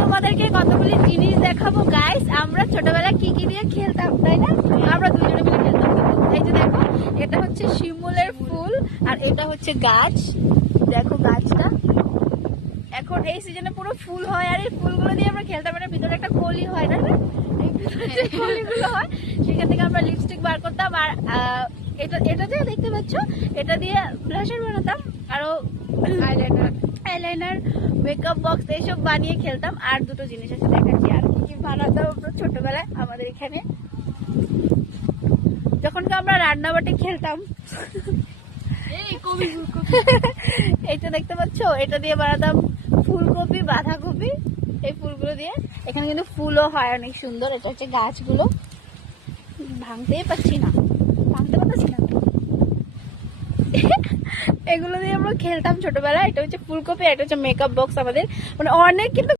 তোমাদেরকে কতগুলি জিনিস দেখাবো গাইস, আমরা ছোটবেলায় কি কি দিয়ে খেলতাম তাই না? আমরা দুজনে মিলে খেলতাম। এই যে দেখো, এটা হচ্ছে শিমুলের ফুল আর এটা হচ্ছে গাছ। দেখো গাছটা এখন এই সিজনে পুরো ফুল হয় আর এই ফুলগুলো দিয়ে আমরা খেলতাম। মানে ভিতরে একটা কলি হয় না, এই ভিতরে যে কলিগুলো হয় সেখান থেকে আমরা লিপস্টিক বার করতাম। আর এটা যে দেখতে পাচ্ছ, এটা দিয়ে ব্লাশার বানাতাম, আরো আইলাইনার, মেকআপ বক্স এইসব বানিয়ে খেলতাম। আর দুটো জিনিস আছে দেখাচ্ছি আর কি কি বানাতাম ছোটবেলায় আমাদের এখানে। যখন আমরা রান্না বাটি খেলতাম, এইটা দেখতে পাচ্ছ, এটা দিয়ে বানাতাম ফুলকপি, বাঁধাকপি। এই ফুলগুলো দিয়ে এখানে কিন্তু ফুলও হয় অনেক সুন্দর। এটা হচ্ছে গাছগুলো, ভাঙতেই পারছি না, ভাঙতে পারছি না। এগুলো দিয়ে আমরা খেলতাম ছোটবেলায়। এটা হচ্ছে ফুলকপি, এটা হচ্ছে মেকআপ বক্স আমাদের। মানে অনেক কিন্তু